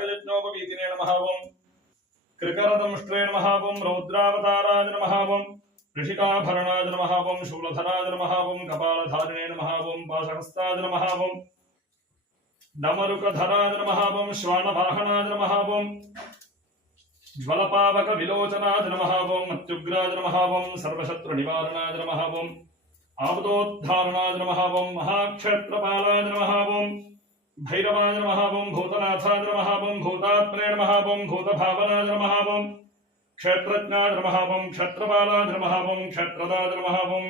नागयज्ञोपवीतिने नमः ओम कृकरदंष्ट्रे नमः ओम रौद्रावताराय नमः ओम ऋषिकाभरणाय नमः ओम शूलधराय नमः ओम कपालधारिणे नमः ओम पाशहस्ताय नमः ओम डमरुकधराय नमः ओम श्वानवाहनाय नमः ओम ज्वलपावक विलोचनाय नमः ओम मत्युग्राय नमः ओम सर्वशत्रुनिवारणाय नमः ओम आपदोद्धारणाय नमः ओम महाक्षेत्रपालाय नमः ओम भैरवाय नमः ओम भूतनाथाय नमः ओम भूतात्मने नमः ओम भूतभावनाय नमः ओम क्षेत्रज्ञाय नमः ओम क्षेत्रपालाय नमः ओम क्षेत्रदाय नमः ओम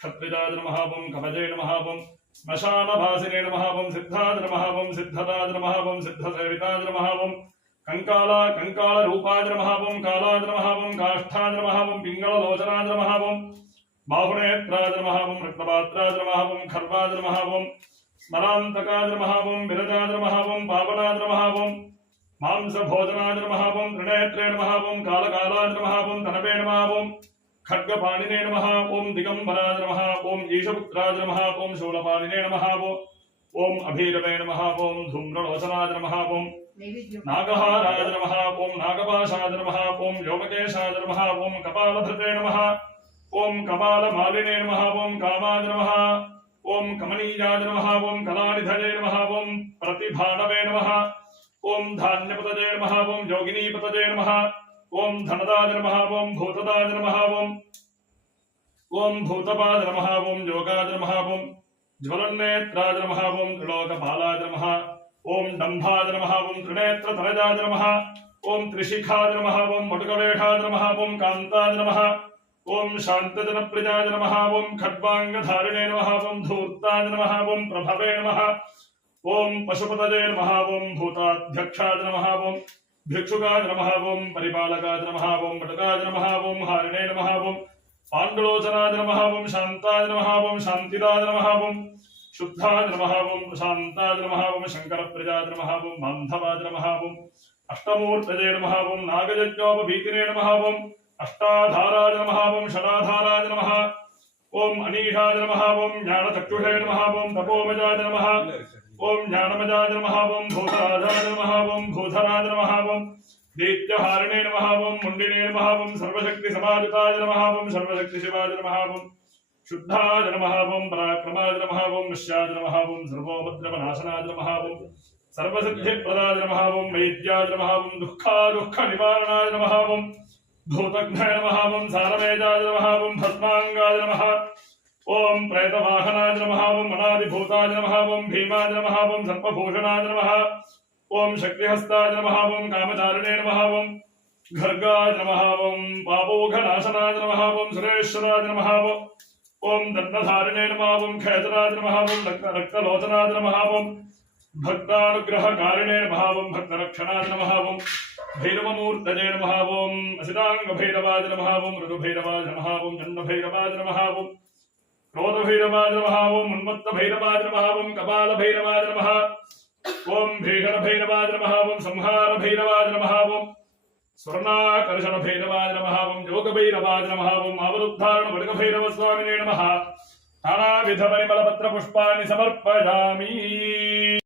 क्षत्रियाय नमः ओम कवचे नमः ओम श्मशानवासिने नमः ओम सिद्धाय नमः ओम सिद्धदाय नमः ओम सिद्धसेविताय नमः ओम कंकाल रूपाय नमः ओम कालाय नमः ओम काष्ठाय नमः ओम पिंगललोचनाय नमः ओम बाहुनेत्राय नमः ओम रक्तपात्राय नमः ओम खर्वाय नमः ओम स्मरान्तकाय नमः ओम विरजाय नमः ओम पावनाय नमः ओम मांसभोजनाय नमः ओम त्रिनेत्रे नमः ओम कालकालाय नमः ओम तनवे नमः ओम खड्गपाणिने नमः ओम दिगंबराय नमः ओम ईशपुत्राय नमः ओम शूलपाणिने नमः ओम अभीरवे नमः ओम धूम्रलोचनाय नमः ओम नागहाराय नमः ओम नागपाशाय नमः ओम योगकेशाय नमः ओम कपालभृते नमः ओम कपालमालिने नमः ओम कामाय नमः ओम कमनीयाय नमः ओम कलानिधये नमः ओम प्रतिभानवे नमः ओम धान्यपतये नमः ओम योगिनीपतये नमः ओम धनदाय नमः ओम भूतदाय नमः ओम भूतपाय नमः ओम योगाय नमः ओम ज्वलन्नेत्राय नमः ओम त्रिलोकपालाय नमः ओम दंभाय नमः ओम त्रिनेत्रतरजाय नमः ओम त्रिशिखाय नमः ओम मटुकवेषाय नमः ओम कान्ताय नमः ओम शान्तजनप्रियाय नमः ओम खड्वाङ्गधारिणे नमः ओम धूर्ताय नमः ओम प्रभवे नमः ओम पशुपतये नमः ओम भूताध्यक्षाय नमः ओम भिक्षुकाय नमः ओम परिपालकाय नमः ओम मटकाय नमः ओम हारिणे नमः ओम पाण्डुलोचनाय नमः ओम शान्ताय नमः ओम शान्तिदाय नमः ओम शुद्धाय नमः ओम शान्ताय नमः ओम शंकरप्रियाय नमः ओम बान्धवाय नमः ओम अष्टमूर्तये नमः ओम नागयज्ञोपवीतिने नमः ओम अष्टाधाराय नमः ओम षडाधाराय नमः ओम अनीशाय नमः ओम ज्ञानचक्षुषे नमः ओम तपोमजाय नमः ओम ज्ञानमजाय नमः ओम भूतराजाय नमः ओम भूधराय नमः ओम दैत्यहारिणे नमः ओम मुण्डिने नमः ओम सर्वशक्तिसमायुताय नमः ओम सर्वशक्तिशिवाय नमः ओम शुद्धाय नमः ओम पराक्रमाय नमः ओम निश्चाय नमः ओम सर्वोपद्रवनाशनाय नमः ओम सर्वसिद्धिप्रदाय नमः ओम वैद्याय नमः ओम दुःखनिवारणाय नमः ओम भूतघ्नाय नमः ओम सारमेजाय नमः ओम भस्मांगाय नमः ओम प्रेतवाहनाय नमः ओम अनादिभूताय नमः ओम भीमाय नमः ओम सर्पभूषणाय नमः ओम शक्तिहस्ताय नमः ओम कामचारिणे नमः ओम घर्गाय नमः ओम पापोघनाशनाय नमः ओम सुरेश्वराय नमः ओम दण्डधारिणे नमः ओम खेचराय नमः ओम रक्तलोचनाय नमः ओम भक्तानुग्रहकारिणे नमः ओम भक्तरक्षणाय नमः ओम भैरवमूर्तये नमः ओम असिताङ्गभैरवाय नमः ओम ऋतुभैरवाय नमः ओम चण्डभैरवाय नमः ओम क्रोधभैरवाय नमः ओम उन्मत्तभैरवाय नमः ओम कपालभैरवाय नमः ओम भीषणभैरवाय नमः ओम संहारभैरवाय नमः ओम स्वर्णाकर्षणभैरवाय नमः ओम योगभैरवाय नमः ओम आवरुद्धारणभैरवस्वामिने नमः नानाविधपरिमलपत्रपुष्पाणि समर्पयामि।